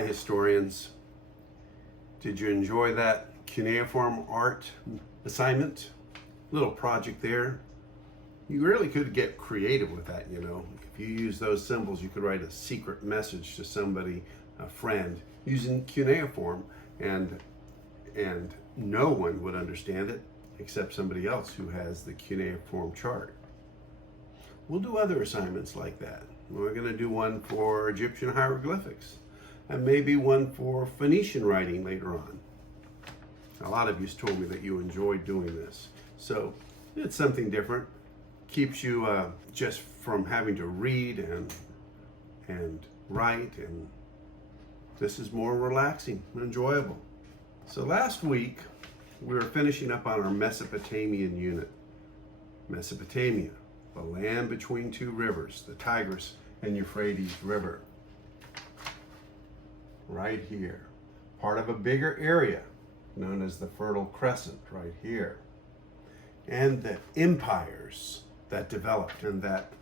Hi historians. Did you enjoy that cuneiform art assignment? Little project there. You really could get creative with that, you know. If you use those symbols, you could write a secret message to somebody, a friend, using cuneiform, and no one would understand it except somebody else who has the cuneiform chart. We'll do other assignments like that. We're going to do one for Egyptian hieroglyphics and maybe one for Phoenician writing later on. A lot of you told me that you enjoyed doing this. So it's something different. Keeps you just from having to read and write, and this is more relaxing and enjoyable. So last week we were finishing up on our Mesopotamian unit. Mesopotamia, the land between two rivers, the Tigris and Euphrates River. Right here, part of a bigger area known as the Fertile Crescent right here. And the empires that developed in that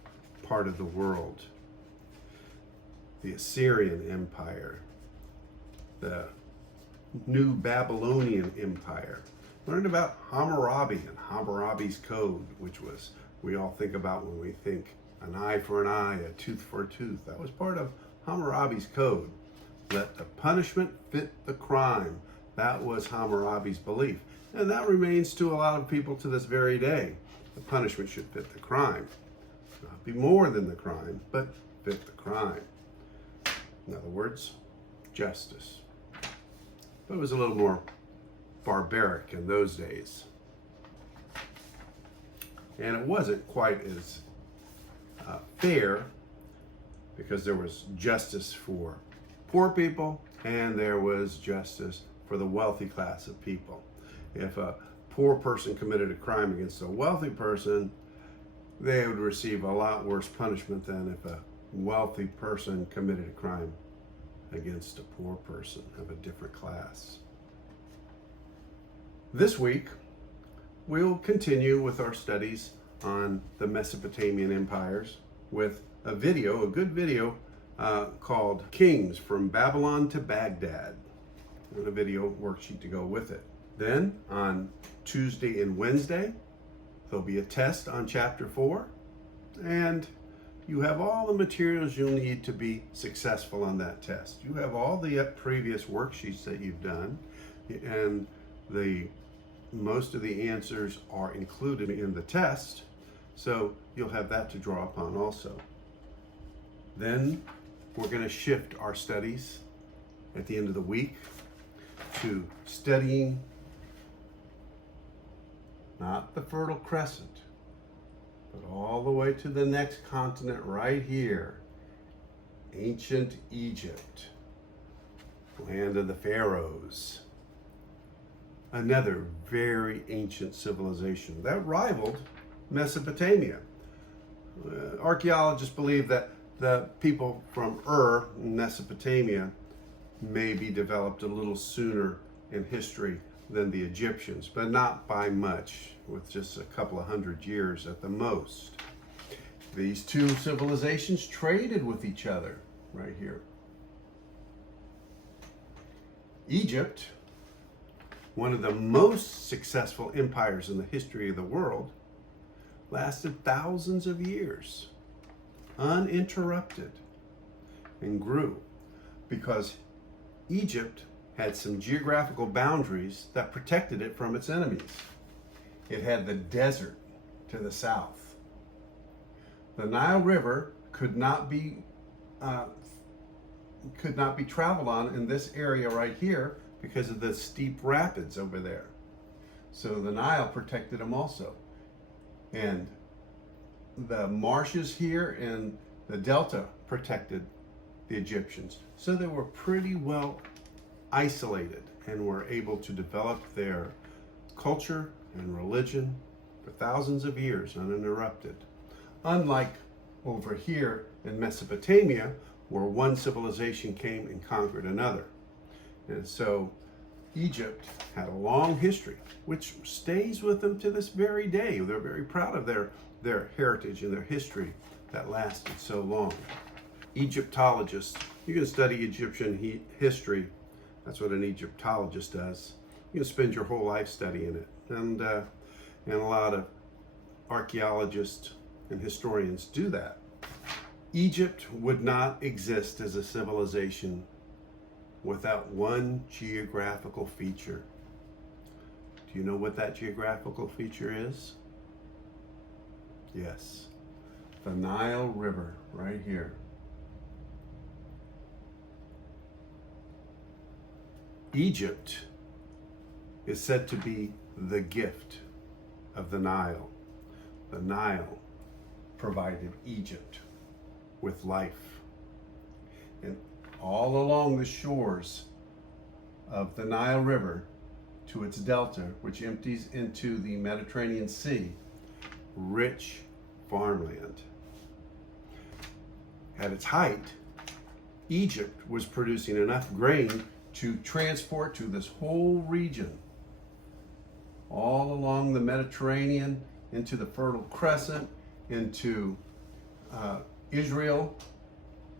part of the world. The Assyrian Empire, the New Babylonian Empire. Learned about Hammurabi and Hammurabi's Code, which was, we all think about when we think an eye for an eye, a tooth for a tooth. That was part of Hammurabi's Code. Let the punishment fit the crime. That was Hammurabi's belief. And that remains to a lot of people to this very day. The punishment should fit the crime. Not be more than the crime, but fit the crime. In other words, justice. But it was a little more barbaric in those days. And it wasn't quite as fair, because there was justice for poor people and there was justice for the wealthy class of people. If a poor person committed a crime against a wealthy person, they would receive a lot worse punishment than if a wealthy person committed a crime against a poor person of a different class. This week, we'll continue with our studies on the Mesopotamian empires with a good video called Kings from Babylon to Baghdad, and a video worksheet to go with it. Then on Tuesday and Wednesday, there'll be a test on chapter 4, and you have all the materials you'll need to be successful on that test. You have all the previous worksheets that you've done, and most of the answers are included in the test, so you'll have that to draw upon also. Then we're going to shift our studies at the end of the week to studying not the Fertile Crescent, but all the way to the next continent right here, ancient Egypt, land of the pharaohs. Another very ancient civilization that rivaled Mesopotamia. Archaeologists believe that the people from Mesopotamia maybe developed a little sooner in history than the Egyptians, but not by much, with just a couple of hundred years at the most. These two civilizations traded with each other right here. Egypt, one of the most successful empires in the history of the world, lasted thousands of years, uninterrupted, and grew because Egypt had some geographical boundaries that protected it from its enemies. It had the desert to the south. The Nile River could not be traveled on in this area right here because of the steep rapids over there. So the Nile protected them also. And the marshes here in the delta protected the Egyptians. So they were pretty well isolated and were able to develop their culture and religion for thousands of years uninterrupted. Unlike over here in Mesopotamia, where one civilization came and conquered another. And so Egypt had a long history, which stays with them to this very day. They're very proud of their heritage and their history that lasted so long. Egyptologist. You can study Egyptian history. That's what an Egyptologist does. You can spend your whole life studying it. And a lot of archaeologists and historians do that. Egypt would not exist as a civilization without one geographical feature. Do you know what that geographical feature is? Yes, the Nile River, right here. Egypt is said to be the gift of the Nile. The Nile provided Egypt with life. And all along the shores of the Nile River to its delta, which empties into the Mediterranean Sea, rich farmland. At its height, Egypt was producing enough grain to transport to this whole region, all along the Mediterranean, into the Fertile Crescent, into Israel,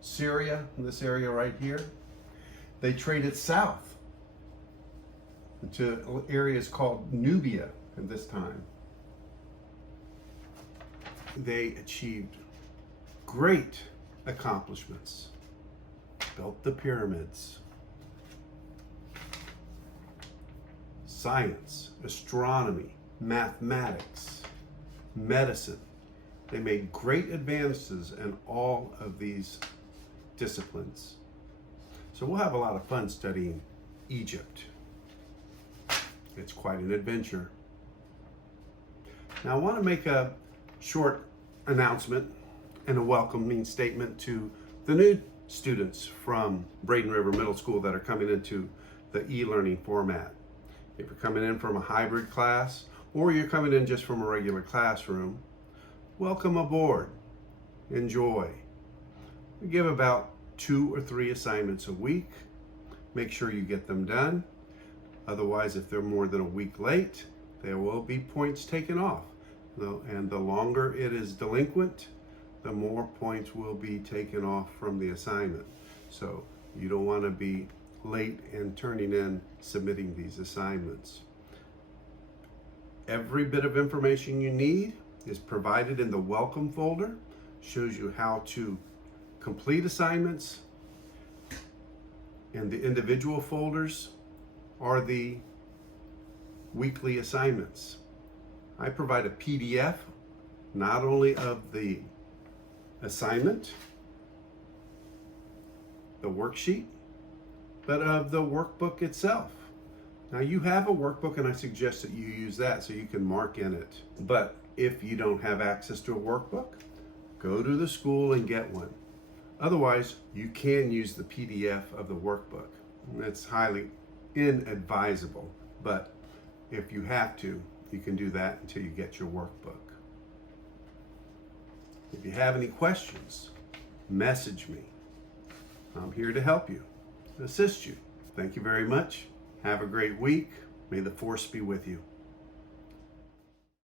Syria, in this area right here. They traded south into areas called Nubia at this time. They achieved great accomplishments, built the pyramids, science, astronomy, mathematics, medicine. They made great advances in all of these disciplines. So we'll have a lot of fun studying Egypt. It's quite an adventure. Now I want to make a short announcement and a welcoming statement to the new students from Braden River Middle School that are coming into the e-learning format. If you're coming in from a hybrid class or you're coming in just from a regular classroom, welcome aboard. Enjoy. We give about 2 or 3 assignments a week. Make sure you get them done. Otherwise, if they're more than a week late, there will be points taken off. And the longer it is delinquent, the more points will be taken off from the assignment. So you don't want to be late in turning in, submitting these assignments. Every bit of information you need is provided in the welcome folder. Shows you how to complete assignments, and the individual folders are the weekly assignments. I provide a PDF not only of the assignment, the worksheet, but of the workbook itself. Now you have a workbook and I suggest that you use that so you can mark in it. But if you don't have access to a workbook, go to the school and get one. Otherwise, you can use the PDF of the workbook. It's highly inadvisable, but if you have to, you can do that until you get your workbook. If you have any questions, message me. I'm here to help you, assist you. Thank you very much. Have a great week. May the force be with you.